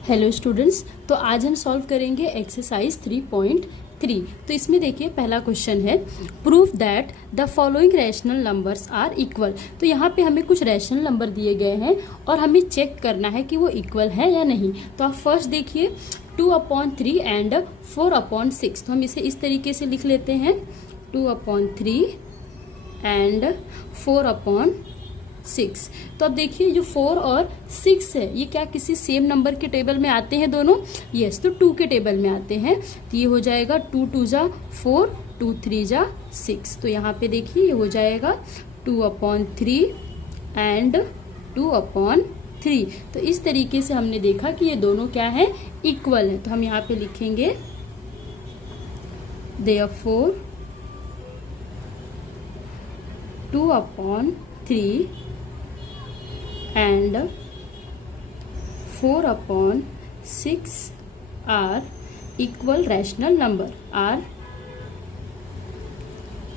Hello students, तो आज हम सॉल्व करेंगे एक्सरसाइज 3.3। तो इसमें देखिए पहला क्वेश्चन है proof that the following rational numbers are equal. तो यहाँ पे हमें कुछ रैशनल नंबर दिए गए हैं और हमें चेक करना है कि वो इक्वल है या नहीं। तो आप फर्स्ट देखिए 2/3 एंड 4/6। तो हम इसे इस तरीके से लिख लेते हैं 2/3 एंड 4/6। तो अब देखिए जो 4 और 6 है ये क्या किसी सेम नंबर के टेबल में आते हैं दोनों? यस, तो 2 के टेबल में आते हैं। तो ये हो जाएगा 2 2 जा 4, 2 3 जा 6। तो यहाँ पे देखिए ये हो जाएगा 2/3 एंड 2/3। तो इस तरीके से हमने देखा कि ये दोनों क्या है, इक्वल है। तो हम यहाँ पे लिखेंगे therefore 2/3 and 4/6 are equal rational number, are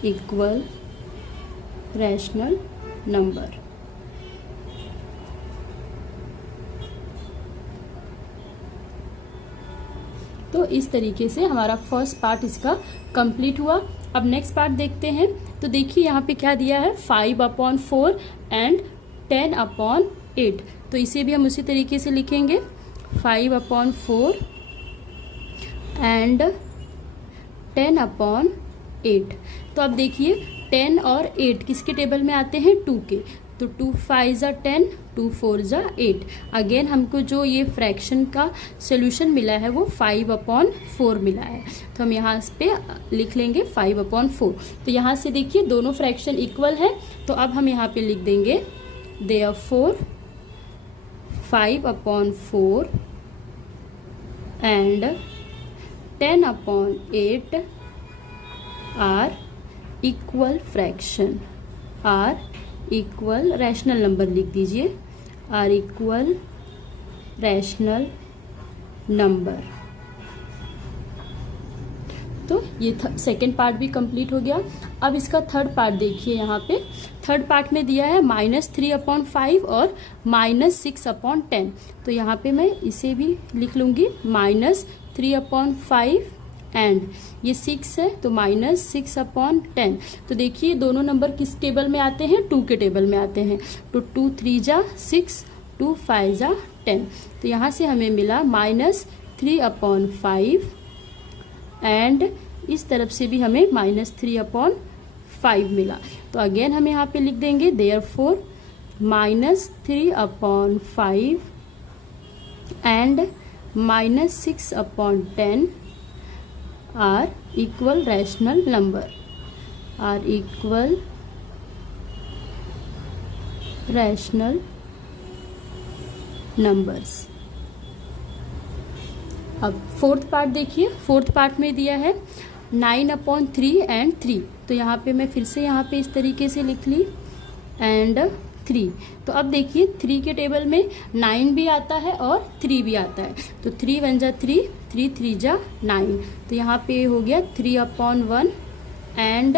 equal rational number। तो इस तरीके से हमारा फर्स्ट पार्ट इसका कंप्लीट हुआ। अब नेक्स्ट पार्ट देखते हैं। तो देखिए यहाँ पे क्या दिया है 5/4 एंड 10/8। तो इसे भी हम उसी तरीके से लिखेंगे 5/4 एंड 10/8। तो अब देखिए 10 और 8 किसके टेबल में आते हैं? 2 के। तो 2 5 जा 10, 2 4 जा 8। अगेन हमको जो ये फ्रैक्शन का सोल्यूशन मिला है वो 5/4 मिला है। तो हम यहाँ पे लिख लेंगे 5/4। तो यहाँ से देखिए दोनों फ्रैक्शन इक्वल है। तो अब हम यहाँ पे लिख देंगे therefore 5/4 and 10/8 are equal fraction, are equal rational number लिख दीजिए, आर इक्वल रैशनल नंबर। तो ये सेकेंड पार्ट भी कंप्लीट हो गया। अब इसका थर्ड पार्ट देखिए। यहाँ पे थर्ड पार्ट में दिया है -3/5 और -6/10। तो यहाँ पे मैं इसे भी लिख लूँगी -3/5 एंड ये 6 है तो -6/10। तो देखिए दोनों नंबर किस टेबल में आते हैं? 2 के टेबल में आते हैं। तो 2 3 जा 6, 2 5 जा 10। तो यहाँ से हमें मिला -3/5 एंड इस तरफ से भी हमें -3/5 मिला। तो अगेन हम यहाँ पे लिख देंगे therefore -3/5 and -6/10 are equal rational number, are equal rational numbers। अब फोर्थ पार्ट देखिए। फोर्थ पार्ट में दिया है 9/3 एंड 3। तो यहाँ पे मैं फिर से यहाँ पे इस तरीके से लिख ली एंड 3। तो अब देखिए 3 के टेबल में 9 भी आता है और 3 भी आता है। तो 3 1 जा 3, 3 3 जा 9। तो यहाँ पे हो गया 3/1 एंड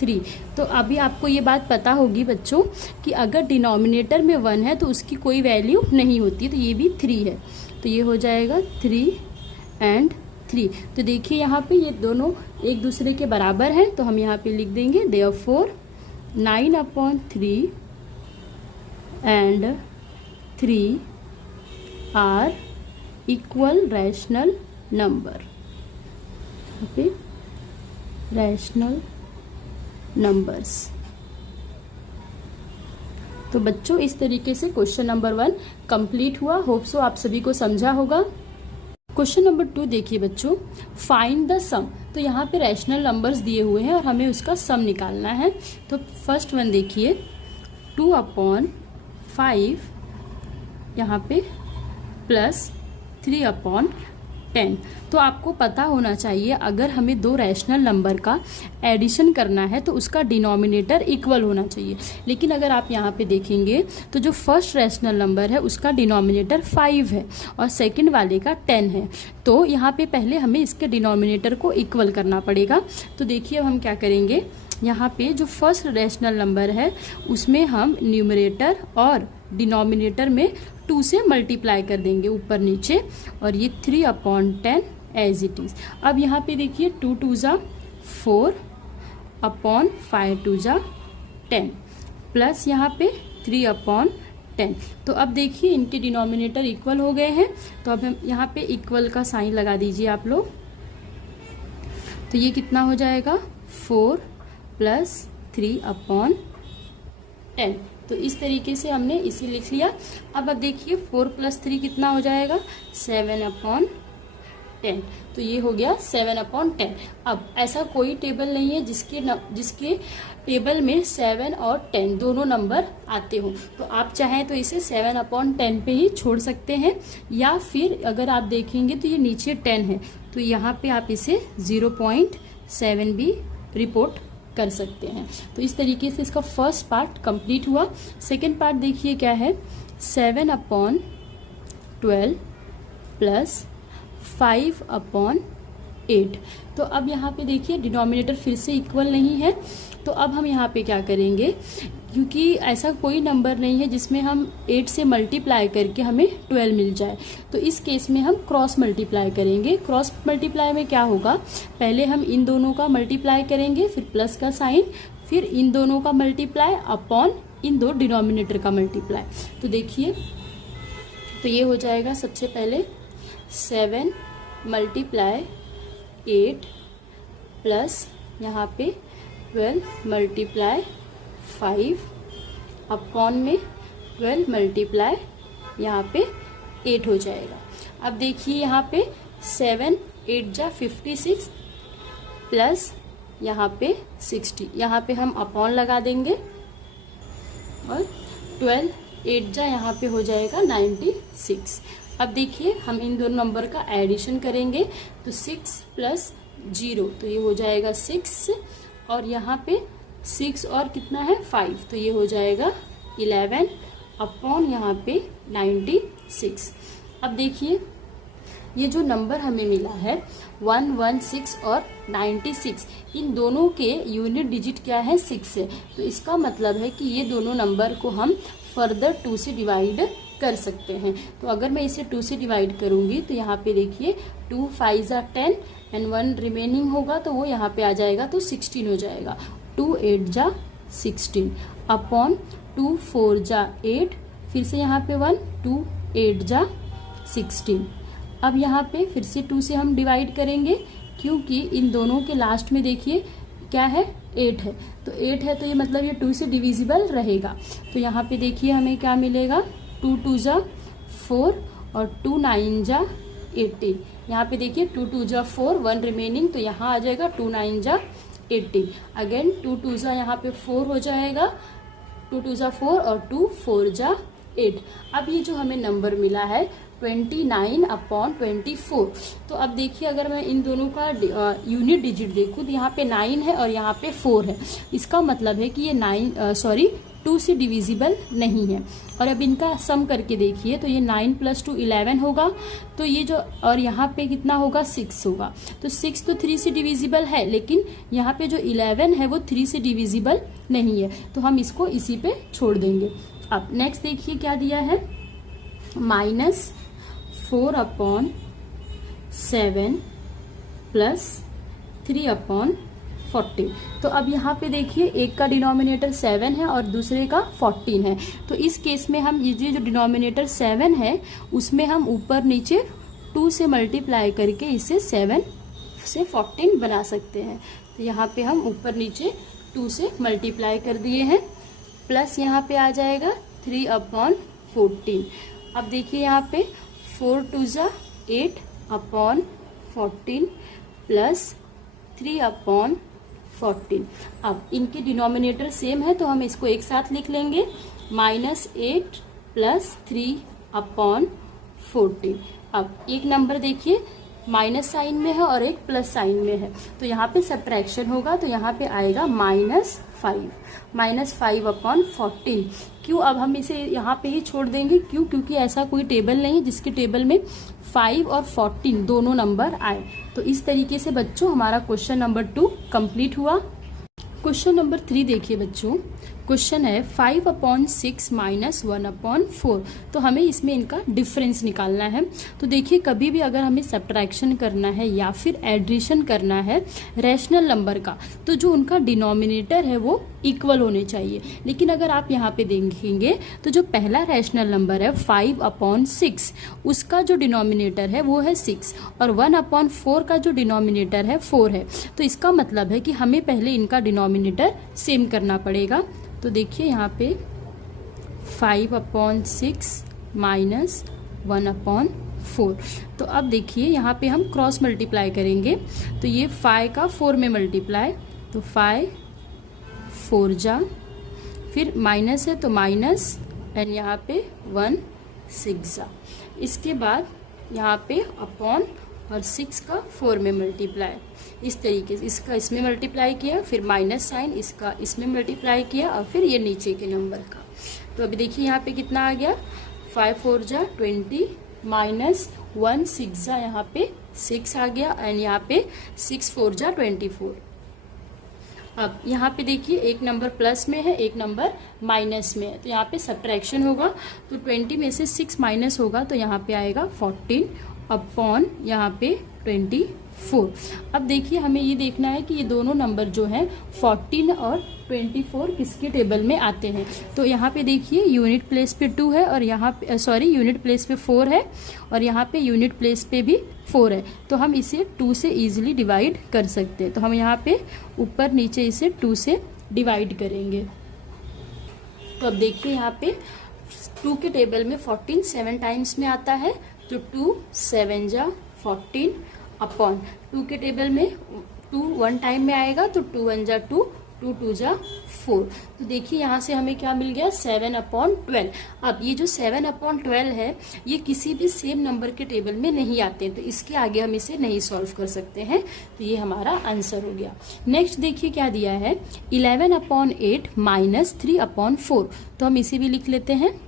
3। तो अभी आपको ये बात पता होगी बच्चों कि अगर डिनोमिनेटर में 1 है तो उसकी कोई वैल्यू नहीं होती। तो ये भी 3 है। तो ये हो जाएगा 3 एंड 3। तो देखिए यहाँ पे ये दोनों एक दूसरे के बराबर हैं। तो हम यहाँ पे लिख देंगे therefore 9/3 and 3 are equal rational number, okay, rational numbers। तो बच्चों इस तरीके से क्वेश्चन नंबर 1 कंप्लीट हुआ। होप सो आप सभी को समझा होगा। क्वेश्चन नंबर 2 देखिए बच्चों, फाइंड द सम। तो यहाँ पे रैशनल नंबर्स दिए हुए हैं और हमें उसका सम निकालना है। तो फर्स्ट वन देखिए 2/5 यहाँ पे प्लस 3/10। तो आपको पता होना चाहिए अगर हमें दो रैशनल नंबर का एडिशन करना है तो उसका डिनोमिनेटर इक्वल होना चाहिए। लेकिन अगर आप यहाँ पे देखेंगे तो जो फर्स्ट रैशनल नंबर है उसका डिनोमिनेटर 5 है और सेकंड वाले का 10 है। तो यहाँ पे पहले हमें इसके डिनोमिनेटर को इक्वल करना पड़ेगा। तो देखिए अब हम क्या करेंगे, यहाँ पे जो फर्स्ट रैशनल नंबर है उसमें हम न्यूमरेटर और डिनोमिनेटर में 2 से मल्टीप्लाई कर देंगे ऊपर नीचे, और ये 3/10 एज इट इज़। अब यहाँ पे देखिए 2 2 ज़ा 4 अपॉन 5 2 ज़ा 10 प्लस यहाँ पे 3/10। तो अब देखिए इनके डिनोमिनेटर इक्वल हो गए हैं, तो अब हम यहाँ पे इक्वल का साइन लगा दीजिए आप लोग। तो ये कितना हो जाएगा 4 + 3/10। तो इस तरीके से हमने इसे लिख लिया। अब देखिए 4 + 3 कितना हो जाएगा 7/10। तो ये हो गया 7/10। अब ऐसा कोई टेबल नहीं है जिसके टेबल में 7 और 10 दोनों नंबर आते हो, तो आप चाहें तो इसे 7/10 पे ही छोड़ सकते हैं, या फिर अगर आप देखेंगे तो ये नीचे 10 है, तो यहाँ पे आप इसे 0.7 भी रिपोर्ट कर सकते हैं। तो इस तरीके से इसका फर्स्ट पार्ट कंप्लीट हुआ। सेकेंड पार्ट देखिए क्या है, 7/12 प्लस 5/8। तो अब यहाँ पे देखिए डिनोमिनेटर फिर से इक्वल नहीं है, तो अब हम यहाँ पे क्या करेंगे, क्योंकि ऐसा कोई नंबर नहीं है जिसमें हम 8 से मल्टीप्लाई करके हमें 12 मिल जाए, तो इस केस में हम क्रॉस मल्टीप्लाई करेंगे। क्रॉस मल्टीप्लाई में क्या होगा, पहले हम इन दोनों का मल्टीप्लाई करेंगे, फिर प्लस का साइन, फिर इन दोनों का मल्टीप्लाई अपॉन इन दो डिनोमिनेटर का मल्टीप्लाई। तो देखिए, तो ये हो जाएगा सबसे पहले 7 × 8 प्लस यहाँ पे 12 × 5 अपॉन में 12 × यहाँ पे 8 हो जाएगा। अब देखिए यहाँ पे 7 8 जा 56 प्लस यहाँ पे 60, यहाँ पे हम अपॉन लगा देंगे, और 12 8 जा यहाँ पे हो जाएगा 96। अब देखिए हम इन दोनों नंबर का एडिशन करेंगे, तो 6 + 0 तो ये हो जाएगा 6, और यहाँ पे 6 और कितना है 5, तो ये हो जाएगा 11 अपॉन यहाँ पे 96। अब देखिए ये जो नंबर हमें मिला है 116 और 96, इन दोनों के यूनिट डिजिट क्या है 6 है, तो इसका मतलब है कि ये दोनों नंबर को हम फर्दर 2 से डिवाइड कर सकते हैं। तो अगर मैं इसे 2 से डिवाइड करूंगी तो यहाँ पे देखिए 2 5 ज़ा 10 एंड 1 रिमेनिंग होगा, तो वो यहाँ पे आ जाएगा, तो 16 हो जाएगा। 2 8 जा 16 अपॉन 2 4 जा 8, फिर से यहाँ पे 1 2 8 जा 16। अब यहाँ पे फिर से 2 से हम डिवाइड करेंगे, क्योंकि इन दोनों के लास्ट में देखिए क्या है 8 है, तो 8 है तो ये मतलब ये 2 से डिविजिबल रहेगा। तो यहाँ पे देखिए हमें क्या मिलेगा, 2 2 जा 4 और 2 9 जा 18। यहाँ पे देखिए 2 2 जा 4 1 रिमेनिंग, तो यहाँ आ जाएगा 2 9 जा 18। अगेन 2 2 जा यहाँ पे 4 हो जाएगा, 2 2 जा 4 और 2 4 जा 8। अब ये जो हमें नंबर मिला है 29/24। तो अब देखिए अगर मैं इन दोनों का यूनिट डिजिट देखूँ तो यहाँ पे 9 है और यहाँ पे 4 है, इसका मतलब है कि ये 2 से डिविजिबल नहीं है। और अब इनका सम करके देखिए, तो ये 9 + 2 11 होगा, तो ये जो और यहाँ पे कितना होगा 6 होगा, तो 6 तो 3 से डिविजिबल है, लेकिन यहाँ पे जो 11 है वो 3 से डिविजिबल नहीं है, तो हम इसको इसी पे छोड़ देंगे। अब नेक्स्ट देखिए क्या दिया है, -4/7 प्लस 3/14। तो अब यहाँ पे देखिए एक का डिनोमिनेटर 7 है और दूसरे का 14 है, तो इस केस में हम ये जो डिनोमिनेटर 7 है उसमें हम ऊपर नीचे 2 से मल्टीप्लाई करके इसे 7 से 14 बना सकते हैं। तो यहाँ पे हम ऊपर नीचे 2 से मल्टीप्लाई कर दिए हैं, प्लस यहाँ पे आ जाएगा 3/14। अब देखिए यहाँ पे 4 2 जा 8/14 प्लस 3/14। अब इनके डिनोमिनेटर सेम है तो हम इसको एक साथ लिख लेंगे, -8 प्लस 3/14। अब एक नंबर देखिए माइनस साइन में है और एक प्लस साइन में है, तो यहाँ पे सब्ट्रैक्शन होगा, तो यहाँ पे आएगा -5/14। क्यों, अब हम इसे यहाँ पे ही छोड़ देंगे, क्यों, क्योंकि ऐसा कोई टेबल नहीं है जिसके टेबल में 5 और 14 दोनों नंबर आए। तो इस तरीके से बच्चों हमारा क्वेश्चन नंबर 2 कंप्लीट हुआ। क्वेश्चन नंबर 3 देखिए बच्चों। क्वेश्चन है 5/6 माइनस 1/4। तो हमें इसमें इनका डिफरेंस निकालना है। तो देखिए कभी भी अगर हमें सब्ट्रैक्शन करना है या फिर एडिशन करना है रैशनल नंबर का, तो जो उनका डिनोमिनेटर है वो इक्वल होने चाहिए। लेकिन अगर आप यहाँ पे देखेंगे तो जो पहला रैशनल नंबर है 5/6, उसका जो डिनोमिनेटर है वो है 6 और 1/4 का जो डिनोमिनेटर है 4 है। तो इसका मतलब है कि हमें पहले इनका डिनोमिनेटर सेम करना पड़ेगा। तो देखिए यहाँ पे 5/6 माइनस 1/4। तो अब देखिए यहाँ पे हम क्रॉस मल्टीप्लाई करेंगे। तो ये 5 का 4 में मल्टीप्लाई, तो 5 4 जा, फिर माइनस है तो माइनस, एंड यहाँ पे 1 6 जा। इसके बाद यहाँ पे अपॉन और 6 का 4 में मल्टीप्लाई, इस तरीके से इसका इसमें मल्टीप्लाई किया, फिर माइनस साइन इसका इसमें मल्टीप्लाई किया और फिर ये नीचे के नंबर का। तो अभी देखिए यहाँ पे कितना आ गया, 5 4 जा 20 माइनस 1 6 जा, यहाँ पे 6 आ गया, एंड यहाँ पे 6 4 जा 24। अब यहाँ पे देखिए एक नंबर प्लस में है, एक नंबर माइनस में है, तो यहाँ पे सब्ट्रैक्शन होगा। तो 20 में से 6 माइनस होगा तो यहाँ पे आएगा 14 अपॉन यहाँ पे 24। अब देखिए हमें ये देखना है कि ये दोनों नंबर जो हैं 14 और 24 किसके टेबल में आते हैं। तो यहाँ पे देखिए यूनिट प्लेस पे 2 है और यहाँ पे यूनिट प्लेस पे 4 है और यहाँ पे यूनिट प्लेस पे भी 4 है। तो हम इसे 2 से इजीली डिवाइड कर सकते हैं। तो हम यहाँ पे ऊपर नीचे इसे 2 से डिवाइड करेंगे। तो अब देखिए यहाँ पे 2 के टेबल में 14 7 टाइम्स में आता है, तो 2 7 जा 14 अपॉन 2 के टेबल में 2 1 टाइम में आएगा, तो 2 1 जा 2 2 2 जा 4। तो देखिए यहाँ से हमें क्या मिल गया, 7/12। अब ये जो 7/12 है ये किसी भी सेम नंबर के टेबल में नहीं आते, तो इसके आगे हम इसे नहीं सॉल्व कर सकते हैं। तो ये हमारा आंसर हो गया। नेक्स्ट देखिए क्या दिया है, 11/8 माइनस 3/4। तो हम इसे भी लिख लेते हैं,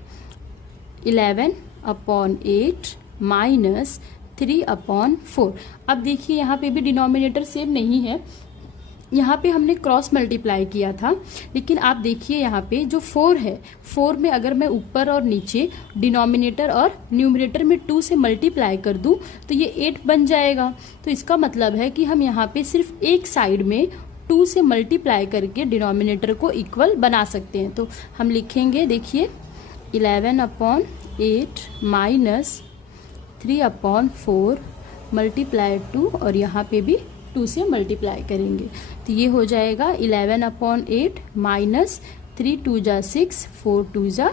11/8 माइनस 3/4। अब देखिए यहाँ पे भी डिनोमिनेटर सेम नहीं है, यहाँ पे हमने क्रॉस मल्टीप्लाई किया था, लेकिन आप देखिए यहाँ पे जो 4 है 4 में अगर मैं ऊपर और नीचे डिनोमिनेटर और न्यूमरेटर में 2 से मल्टीप्लाई कर दूं तो ये 8 बन जाएगा। तो इसका मतलब है कि हम यहाँ पे सिर्फ एक साइड में 2 से मल्टीप्लाई करके डिनोमिनेटर को इक्वल बना सकते हैं। तो हम लिखेंगे देखिए 11/8 माइनस 3/4 मल्टीप्लाई 2 और यहाँ पे भी 2 से मल्टीप्लाई करेंगे, तो ये हो जाएगा 11/8 माइनस 3 2 जा 6 4 2 जा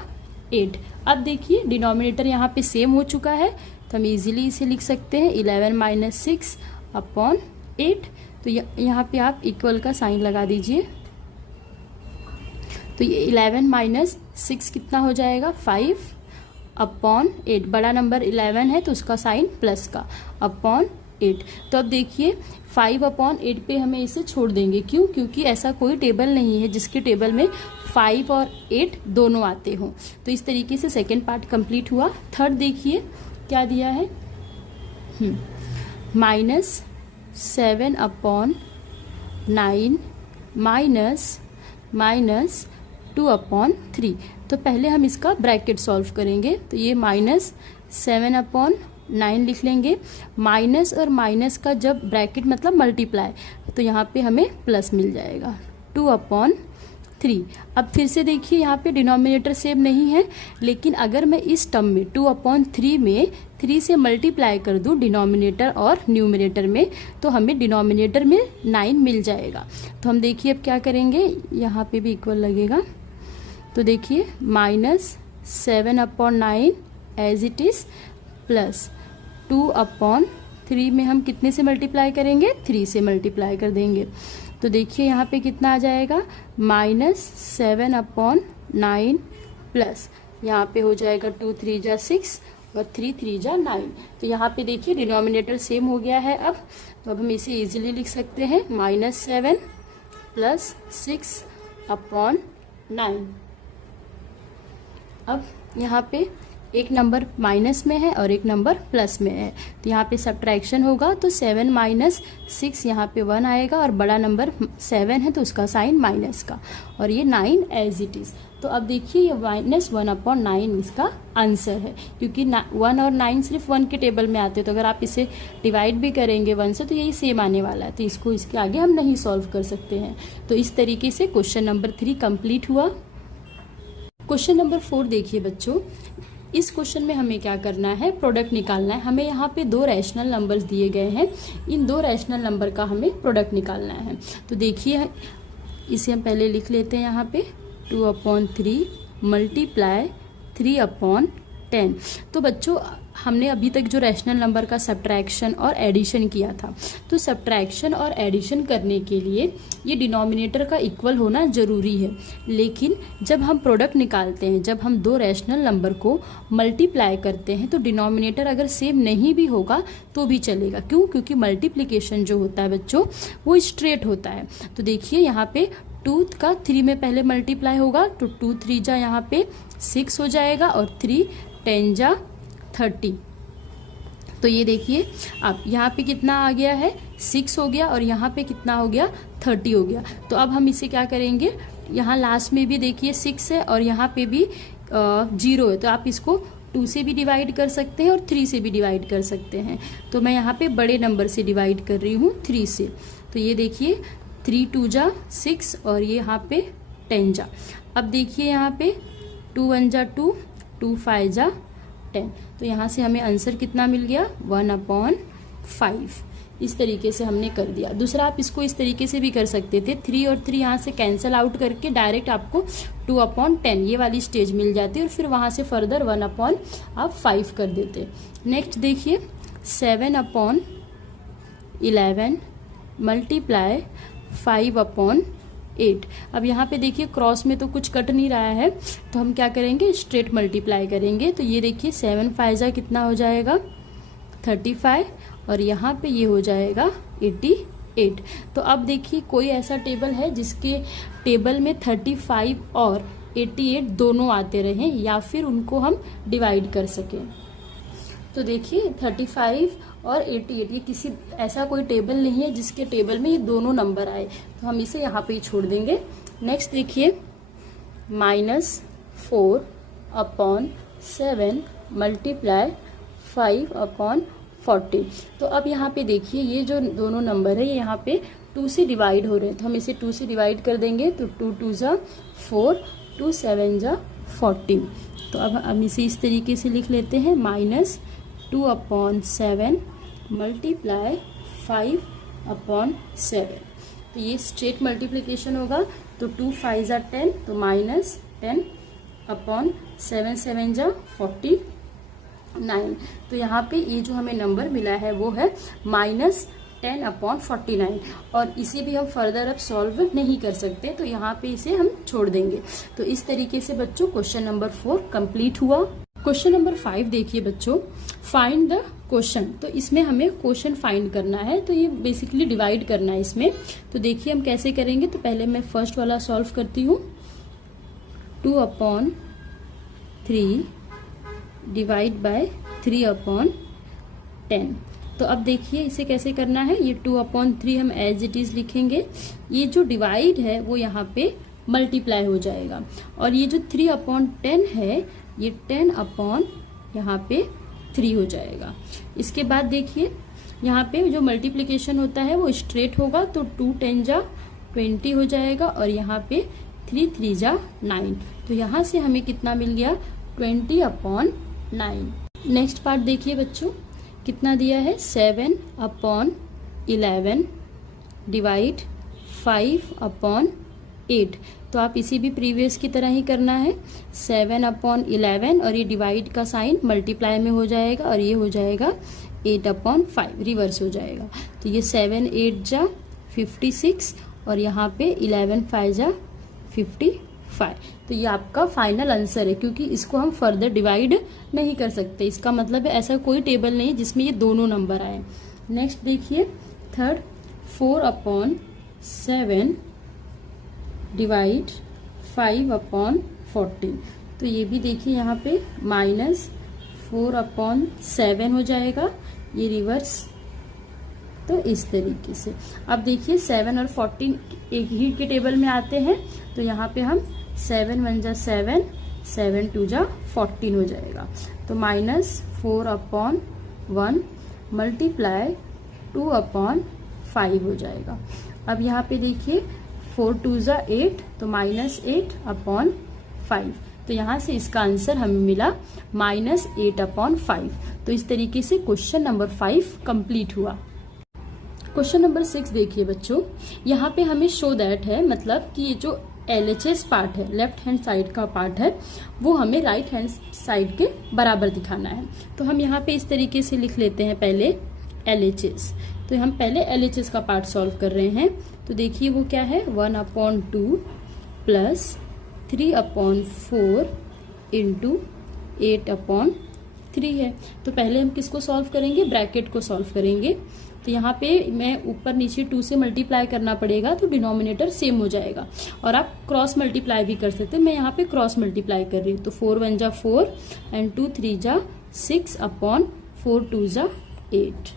8। अब देखिए डिनोमिनेटर यहाँ पे सेम हो चुका है, तो हम इजीली इसे लिख सकते हैं 11 माइनस 6/8। तो यहाँ पे आप इक्वल का साइन लगा दीजिए। तो ये 11 माइनस 6 कितना हो जाएगा, 5/8। बड़ा नंबर 11 है तो उसका साइन प्लस का अपॉन 8। तो अब देखिए 5/8 पे हमें इसे छोड़ देंगे, क्यों, क्योंकि ऐसा कोई टेबल नहीं है जिसके टेबल में 5 और 8 दोनों आते हों। तो इस तरीके से सेकेंड पार्ट कंप्लीट हुआ। थर्ड देखिए क्या दिया है, माइनस 7/9 माइनस 2/3। तो पहले हम इसका ब्रैकेट सॉल्व करेंगे। तो ये माइनस 7/9 लिख लेंगे, माइनस और माइनस का जब ब्रैकेट मतलब मल्टीप्लाई, तो यहाँ पे हमें प्लस मिल जाएगा 2/3। अब फिर से देखिए यहाँ पे डिनोमिनेटर सेम नहीं है, लेकिन अगर मैं इस टर्म में 2/3 में 3 से मल्टीप्लाई कर दूँ डिनोमिनेटर और न्यूमरेटर में, तो हमें डिनोमिनेटर में 9 मिल जाएगा। तो हम देखिए अब क्या करेंगे, यहाँ पे भी इक्वल लगेगा। तो देखिए minus 7/9 as it is plus 2/3 में हम कितने से मल्टीप्लाई करेंगे, 3 से मल्टीप्लाई कर देंगे। तो देखिए यहाँ पे कितना आ जाएगा, माइनस 7/9 प्लस यहाँ पे हो जाएगा 2 3 जा 6 और 3 3 जा 9। तो यहाँ पे देखिए डिनोमिनेटर सेम हो गया है। अब तो अब हम इसे इजीली लिख सकते हैं, -7 प्लस 6/9। अब यहाँ पे एक नंबर माइनस में है और एक नंबर प्लस में है, तो यहाँ पे सब्ट्रैक्शन होगा तो 7 माइनस 6 यहाँ पे 1 आएगा और बड़ा नंबर 7 है तो उसका साइन माइनस का, और ये 9 एज इट इज़। तो अब देखिए ये -1/9 इसका आंसर है, क्योंकि 1 और 9 सिर्फ 1 के टेबल में आते हैं, तो अगर आप इसे डिवाइड भी करेंगे 1 से तो यही सेम आने वाला है, तो इसको इसके आगे हम नहीं सॉल्व कर सकते हैं। तो इस तरीके से क्वेश्चन नंबर 3 कंप्लीट हुआ। क्वेश्चन नंबर 4 देखिए बच्चों, इस क्वेश्चन में हमें क्या करना है, प्रोडक्ट निकालना है। हमें यहाँ पे 2 रैशनल नंबर्स दिए गए हैं, इन 2 रैशनल नंबर का हमें प्रोडक्ट निकालना है। तो देखिए इसे हम पहले लिख लेते हैं यहाँ पे 2/3 मल्टीप्लाई 3/10। तो बच्चों हमने अभी तक जो रैशनल नंबर का सब्ट्रैक्शन और एडिशन किया था, तो सब्ट्रैक्शन और एडिशन करने के लिए ये डिनोमिनेटर का इक्वल होना ज़रूरी है, लेकिन जब हम प्रोडक्ट निकालते हैं, जब हम 2 रैशनल नंबर को मल्टीप्लाई करते हैं, तो डिनोमिनेटर अगर सेम नहीं भी होगा तो भी चलेगा। क्यों? क्योंकि मल्टीप्लिकेशन जो होता है बच्चों वो स्ट्रेट होता है। तो देखिए यहाँ पे 2 का 3 में पहले मल्टीप्लाई होगा तो 2 3 जा यहाँ पे 6 हो जाएगा और 3 10 जा 30। तो ये देखिए अब यहाँ पे कितना आ गया है, 6 हो गया और यहाँ पे कितना हो गया, 30 हो गया। तो अब हम इसे क्या करेंगे, यहाँ लास्ट में भी देखिए 6 है और यहाँ पे भी 0 है, तो आप इसको 2 से भी डिवाइड कर सकते हैं और 3 से भी डिवाइड कर सकते हैं। तो मैं यहाँ पे बड़े नंबर से डिवाइड कर रही हूँ 3 से। तो ये देखिए 3 2 जा 6 और ये यहाँ पे 10 जा। अब देखिए यहाँ पे 2 1 जा 2, 2 5 जा 10। तो यहाँ से हमें आंसर कितना मिल गया, 1/5। इस तरीके से हमने कर दिया। दूसरा आप इसको इस तरीके से भी कर सकते थे, 3 और 3 यहाँ से कैंसिल आउट करके डायरेक्ट आपको 2/10 ये वाली स्टेज मिल जाती है और फिर वहाँ से फर्दर 1/5 कर देते। नेक्स्ट देखिए 7/11 मल्टीप्लाई 5/8। अब यहाँ पे देखिए क्रॉस में तो कुछ कट नहीं रहा है, तो हम क्या करेंगे, स्ट्रेट मल्टीप्लाई करेंगे। तो ये देखिए 7 5 जा कितना हो जाएगा, 35 और यहाँ पे ये हो जाएगा 88। तो अब देखिए कोई ऐसा टेबल है जिसके टेबल में 35 और 88 दोनों आते रहें या फिर उनको हम डिवाइड कर सकें। तो देखिए 35 और 88 ये किसी ऐसा कोई टेबल नहीं है जिसके टेबल में ये दोनों नंबर आए, तो हम इसे यहाँ पे ही छोड़ देंगे। नेक्स्ट देखिए -4/7 मल्टीप्लाई 5/40। तो अब यहाँ पे देखिए ये जो दोनों नंबर है ये यहाँ पे 2 से डिवाइड हो रहे हैं, तो हम इसे 2 से डिवाइड कर देंगे। तो 2 2 जा 4, 2 7 जा 14। तो अब हम इसे इस तरीके से लिख लेते हैं -2/7 मल्टीप्लाई 5/7। तो ये स्ट्रेट मल्टीप्लिकेशन होगा, तो 2 5 जा 10, तो -10/7 7 जा 49। तो यहाँ पे ये जो हमें नंबर मिला है वो है -10/49 और इसे भी हम फर्दर अब सॉल्व नहीं कर सकते, तो यहाँ पे इसे हम छोड़ देंगे। तो इस तरीके से बच्चों क्वेश्चन नंबर 4 कंप्लीट हुआ। क्वेश्चन नंबर 5 देखिए बच्चों, फाइंड द क्वेश्चन। तो इसमें हमें क्वेश्चन फाइंड करना है, तो ये बेसिकली डिवाइड करना है इसमें। तो देखिए हम कैसे करेंगे, तो पहले मैं फर्स्ट वाला सॉल्व करती हूँ। 2/3 डिवाइड बाय 3/10। तो अब देखिए इसे कैसे करना है, ये 2/3 हम एज इट इज लिखेंगे, ये जो डिवाइड है वो यहाँ पे मल्टीप्लाई हो जाएगा और ये जो 3/10 है ये 10/ यहाँ पे 3 हो जाएगा। इसके बाद देखिए यहाँ पे जो मल्टीप्लिकेशन होता है वो स्ट्रेट होगा, तो 2 10 जा 20 हो जाएगा और यहाँ पे 3 3 जा 9। तो यहाँ से हमें कितना मिल गया, 20/9। नेक्स्ट पार्ट देखिए बच्चों, कितना दिया है, 7/11 डिवाइड 5/8। तो आप इसी भी प्रीवियस की तरह ही करना है, 7/11 और ये डिवाइड का साइन मल्टीप्लाई में हो जाएगा और ये हो जाएगा 8/5, रिवर्स हो जाएगा। तो ये 7 8 जा 56 और यहाँ पे 11 5 जा 55। तो ये आपका फाइनल आंसर है, क्योंकि इसको हम फर्दर डिवाइड नहीं कर सकते। इसका मतलब है ऐसा कोई टेबल नहीं जिसमें ये दोनों नंबर आए। नेक्स्ट देखिए थर्ड, 4/7 डिवाइड 5/14। तो ये भी देखिए यहाँ पे 4/7 हो जाएगा, ये रिवर्स। तो इस तरीके से अब देखिए 7 और 14 एक ही के टेबल में आते हैं, तो यहाँ पे हम 7 1 जा 7, 7 2 जा 14 हो जाएगा। तो -4/1 मल्टीप्लाई 2/5 हो जाएगा। अब यहाँ पे देखिए 4 2 जा 8, तो -8/5। तो यहाँ से इसका आंसर हमें मिला -8/5। तो इस तरीके से क्वेश्चन नंबर 5 कंप्लीट हुआ। क्वेश्चन नंबर 6 देखिए बच्चों, यहाँ पे हमें शो दैट है, मतलब कि ये जो LHS पार्ट है, लेफ्ट हैंड साइड का पार्ट है, वो हमें राइट हैंड साइड के बराबर दिखाना है। तो हम यहाँ पे इस तरीके से लिख लेते हैं पहले LHS। तो हम पहले LHS का पार्ट सॉल्व कर रहे हैं। तो देखिए वो क्या है, 1/2 प्लस 3/4 इंटू 8/3 है। तो पहले हम किसको सॉल्व करेंगे, ब्रैकेट को सॉल्व करेंगे। तो यहाँ पे मैं ऊपर नीचे 2 से मल्टीप्लाई करना पड़ेगा, तो डिनोमिनेटर सेम हो जाएगा। और आप क्रॉस मल्टीप्लाई भी कर सकते हैं, मैं यहाँ पे क्रॉस मल्टीप्लाई कर रही हूँ। तो 4 1 जा 4 एंड 2 3 जा 6/4 2 जा 8।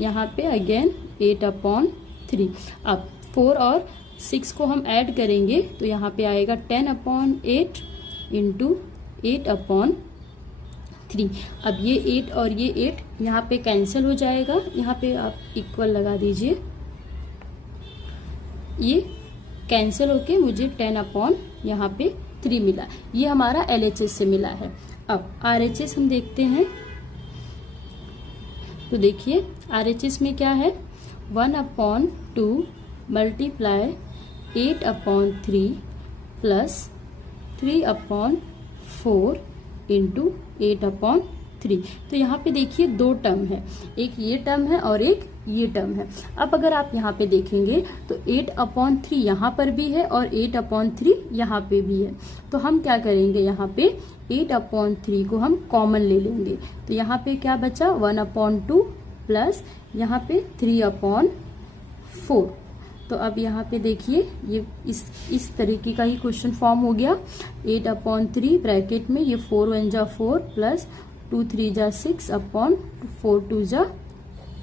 यहाँ पे अगेन 8/3। अब 4 और 6 को हम ऐड करेंगे, तो यहाँ पे आएगा 10/8 इंटू 8/3। अब ये 8 और ये 8 यहाँ पे कैंसिल हो जाएगा, यहाँ पे आप इक्वल लगा दीजिए, ये कैंसिल होके मुझे 10/ यहाँ पे 3 मिला। ये हमारा LHS से मिला है। अब RHS हम देखते हैं। तो देखिए RHS में क्या है, 1/2 मल्टीप्लाई 8/3 प्लस 3/4 इंटू 8/3। तो यहाँ पे देखिए 2 टर्म है, एक ये टर्म है और एक ये टर्म है। अब अगर आप यहाँ पे देखेंगे तो 8/3 यहाँ पर भी है और 8/3 यहाँ पे भी है। तो हम क्या करेंगे, यहाँ पे 8/3 को हम कॉमन ले लेंगे। तो यहाँ पे क्या बचा, 1/2 प्लस यहाँ पे 3/4। तो अब यहाँ पे देखिए ये इस तरीके का ही क्वेश्चन फॉर्म हो गया। 8/3 ब्रैकेट में ये 4 1 जा 4 प्लस 2 3 जा 6/4 2 जा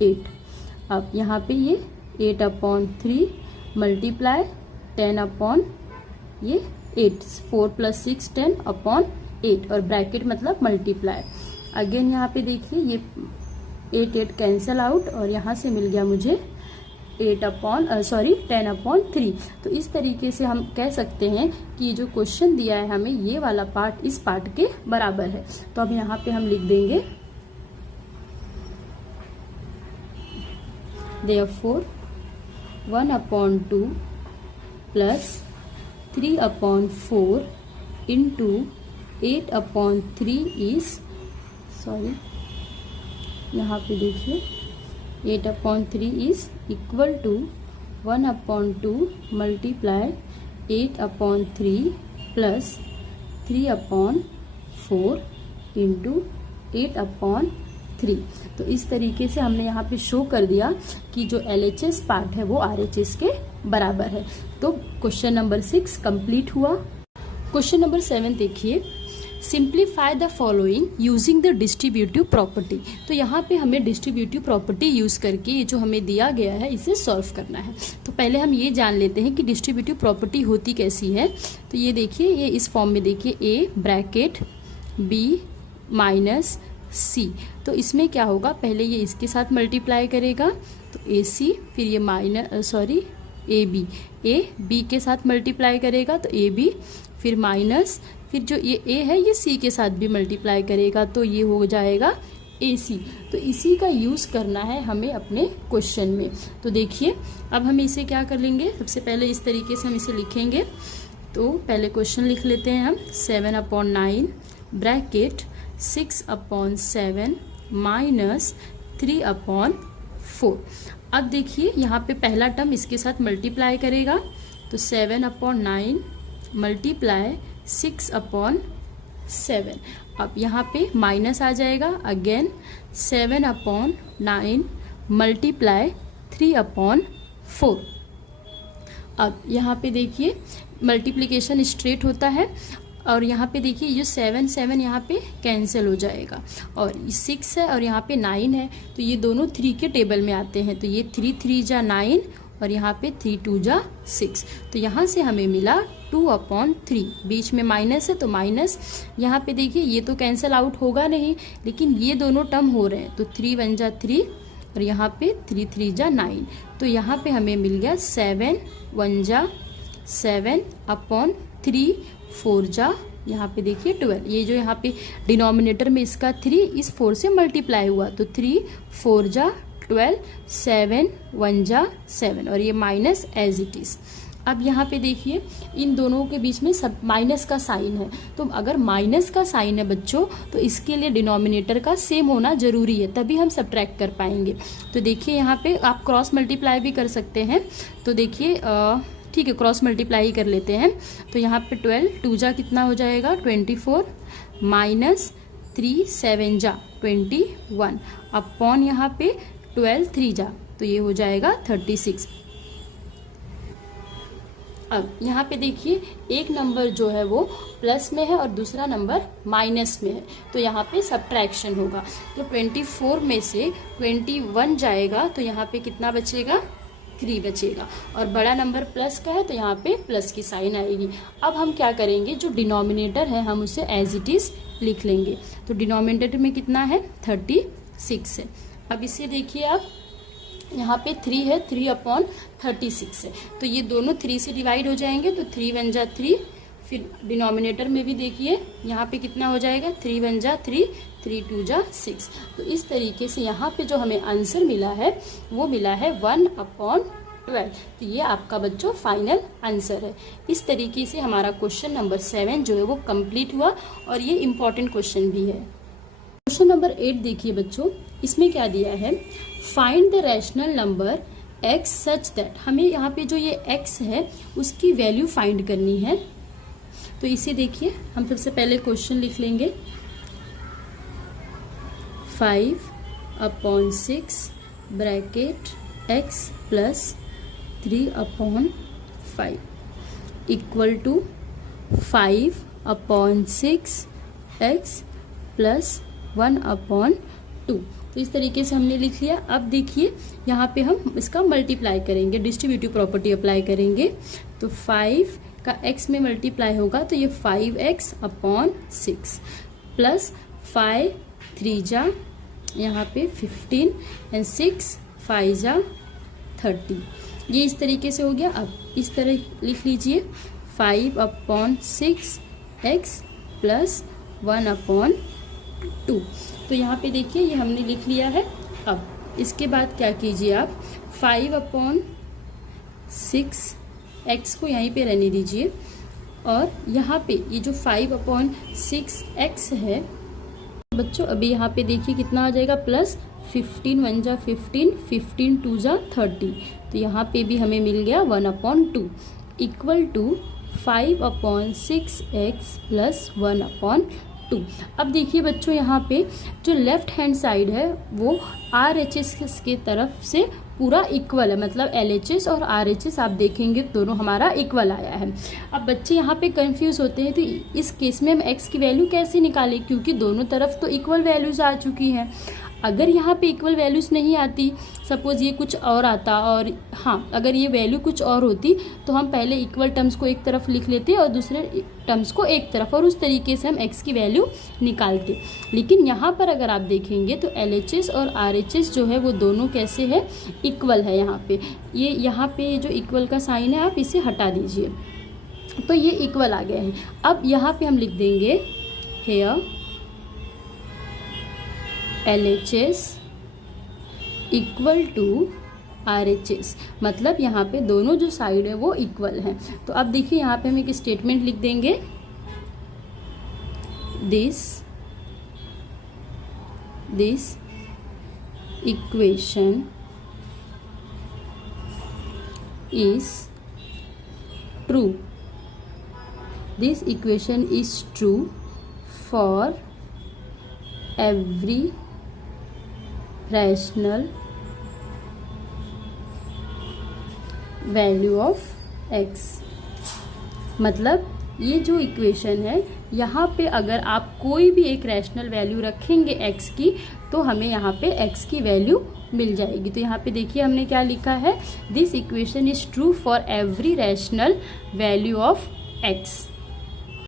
8। अब यहाँ पे ये 8/3 मल्टीप्लाई 10/8, 4 प्लस 6 10/8 और ब्रैकेट मतलब मल्टीप्लाई। अगेन यहाँ पे देखिए ये 8 कैंसल आउट और यहाँ से मिल गया मुझे 10/3। तो इस तरीके से हम कह सकते हैं कि जो क्वेश्चन दिया है हमें, ये वाला पार्ट इस पार्ट के बराबर है। तो अब यहाँ पे हम लिख देंगे therefore 1/2 plus 3/4 into 8/3 is, sorry यहाँ पे देखिए 8/3 is equal to 1/2 multiply 8/3 plus 3/4 into 8/3। तो इस तरीके से हमने यहाँ पे शो कर दिया कि जो LHS पार्ट है वो RHS के बराबर है। तो क्वेश्चन नंबर 6 कंप्लीट हुआ। क्वेश्चन नंबर 7 देखिए, simplify the following using the distributive property. तो यहाँ पे हमें डिस्ट्रीब्यूटिव प्रॉपर्टी यूज करके ये जो हमें दिया गया है इसे सॉल्व करना है। तो पहले हम ये जान लेते हैं कि डिस्ट्रीब्यूटिव प्रॉपर्टी होती कैसी है। तो ये देखिए, ये इस फॉर्म में देखिए A bracket B minus C। तो इसमें क्या होगा, पहले ये इसके साथ मल्टीप्लाई करेगा तो AC, फिर ये AB, A B के साथ मल्टीप्लाई करेगा तो AB, फिर माइनस, फिर जो ये A है ये C के साथ भी मल्टीप्लाई करेगा तो ये हो जाएगा AC। तो इसी का यूज़ करना है हमें अपने क्वेश्चन में। तो देखिए अब हम इसे क्या कर लेंगे, सबसे पहले इस तरीके से हम इसे लिखेंगे। तो पहले क्वेश्चन लिख लेते हैं हम, 7/9 ब्रैकेट 6/7 माइनस 3/4। अब देखिए यहाँ पे पहला टर्म इसके साथ मल्टीप्लाई करेगा तो 7/9 मल्टीप्लाई 6/7। अब यहाँ पे माइनस आ जाएगा, अगेन 7/9 मल्टीप्लाई 3/4। अब यहाँ पे देखिए मल्टीप्लिकेशन स्ट्रेट होता है, और यहाँ पे देखिए ये 7 7 यहाँ पे कैंसिल हो जाएगा, और 6 है और यहाँ पे 9 है, तो ये दोनों 3 के टेबल में आते हैं। तो ये 3 3 जा 9 और यहाँ पे 3 2 जा 6। तो यहाँ से हमें मिला 2/3। बीच में माइनस है तो माइनस, यहाँ पे देखिए ये तो कैंसिल आउट होगा नहीं, लेकिन ये दोनों टर्म हो रहे हैं। तो 3 1 जा 3 और यहाँ पे 3 3 जा 9। तो यहाँ पे हमें मिल गया 7 1 जा 7/3, 4 जा यहाँ पे देखिए 12। ये जो यहाँ पे डिनोमिनेटर में इसका 3 इस 4 से मल्टीप्लाई हुआ, तो 3 4 जा 12, 7 1 जा 7, और ये माइनस एज इट इज। अब यहाँ पे देखिए इन दोनों के बीच में सब माइनस का साइन है, तो अगर माइनस का साइन है बच्चों तो इसके लिए डिनोमिनेटर का सेम होना जरूरी है, तभी हम सब्ट्रैक्ट कर पाएंगे। तो देखिए यहाँ पे आप क्रॉस मल्टीप्लाई भी कर सकते हैं। तो देखिए ठीक है, क्रॉस मल्टीप्लाई कर लेते हैं। तो यहाँ पे 12 2 जा कितना हो जाएगा 24, माइनस 3 7 जा 21 अपॉन यहाँ पे 12 3 जा, तो ये हो जाएगा 36। अब यहाँ पे देखिए एक नंबर जो है वो प्लस में है और दूसरा नंबर माइनस में है, तो यहाँ पे सब्ट्रैक्शन होगा। तो 24 में से 21 जाएगा तो यहाँ पे कितना बचेगा 3 बचेगा, और बड़ा नंबर प्लस का है तो यहाँ पे प्लस की साइन आएगी। अब हम क्या करेंगे, जो डिनोमिनेटर है हम उसे एज इट इज लिख लेंगे। तो डिनोमिनेटर में कितना है 36 है। अब इसे देखिए आप, यहाँ पे 3 है, 3/36 है, तो ये दोनों 3 से डिवाइड हो जाएंगे, तो 3 1 जा 3। फिर डिनोमिनेटर में भी देखिए यहाँ पे कितना हो जाएगा 3 1 जा 3, 3 2 जा 6। तो इस तरीके से यहाँ पे जो हमें आंसर मिला है वो मिला है 1/12। तो ये आपका बच्चों फाइनल आंसर है। इस तरीके से हमारा क्वेश्चन नंबर 7 जो है वो कंप्लीट हुआ, और ये इम्पॉर्टेंट क्वेश्चन भी है। क्वेश्चन नंबर 8 देखिए बच्चों, इसमें क्या दिया है, find the rational number x such that. हमें यहाँ पे जो ये x है उसकी वैल्यू फाइंड करनी है। तो इसे देखिए हम सबसे पहले क्वेश्चन लिख लेंगे, 5/6 bracket x + 3/5 equal to 5/6 x + 1/2। तो इस तरीके से हमने लिख लिया। अब देखिए यहाँ पे हम इसका मल्टीप्लाई करेंगे, डिस्ट्रीब्यूटिव प्रॉपर्टी अप्लाई करेंगे। तो 5 का x में मल्टीप्लाई होगा तो ये 5x/6 प्लस 5 3 जा यहाँ पे 15 एंड 6 5 जा 30। ये इस तरीके से हो गया। अब इस तरह लिख लीजिए 5/6 x + 1/2। तो यहाँ पे देखिए ये हमने लिख लिया है। अब इसके बाद क्या कीजिए आप, 5/6 x को यहीं पे रहने दीजिए, और यहाँ पे ये जो 5/6 x है बच्चों, अभी यहाँ पे देखिए कितना आ जाएगा प्लस 15 1 जा 15, 15 2 जा 30। तो यहाँ पे भी हमें मिल गया 1/2 इक्वल टू 5/6 x + 1/2। अब देखिए बच्चों यहाँ पे जो लेफ्ट हैंड साइड है वो RHS के तरफ से पूरा इक्वल है, मतलब LHS और RHS आप देखेंगे दोनों हमारा इक्वल आया है। अब बच्चे यहाँ पे कंफ्यूज होते हैं, तो इस केस में हम x की वैल्यू कैसे निकालें, क्योंकि दोनों तरफ तो इक्वल वैल्यूज आ चुकी हैं। अगर यहाँ पे इक्वल वैल्यूज नहीं आती, सपोज ये कुछ और आता, और हाँ अगर ये वैल्यू कुछ और होती तो हम पहले इक्वल टर्म्स को एक तरफ लिख लेते और दूसरे टर्म्स को एक तरफ, और उस तरीके से हम x की वैल्यू निकालते। लेकिन यहाँ पर अगर आप देखेंगे तो LHS और RHS जो है वो दोनों कैसे है, इक्वल है। यहाँ पे ये यहाँ पे जो इक्वल का साइन है आप इसे हटा दीजिए, तो ये इक्वल आ गया है। अब यहाँ पे हम लिख देंगे here LHS equal to RHS, मतलब यहाँ पे दोनों जो साइड है वो इक्वल हैं। तो अब देखिए यहाँ पे हम एक स्टेटमेंट लिख देंगे, this equation is true, this equation is true for every rational value of x। मतलब ये जो इक्वेशन है यहाँ पे अगर आप कोई भी एक रैशनल वैल्यू रखेंगे x की तो हमें यहाँ पे x की वैल्यू मिल जाएगी। तो यहाँ पे देखिए हमने क्या लिखा है, this equation is true for every rational value of x।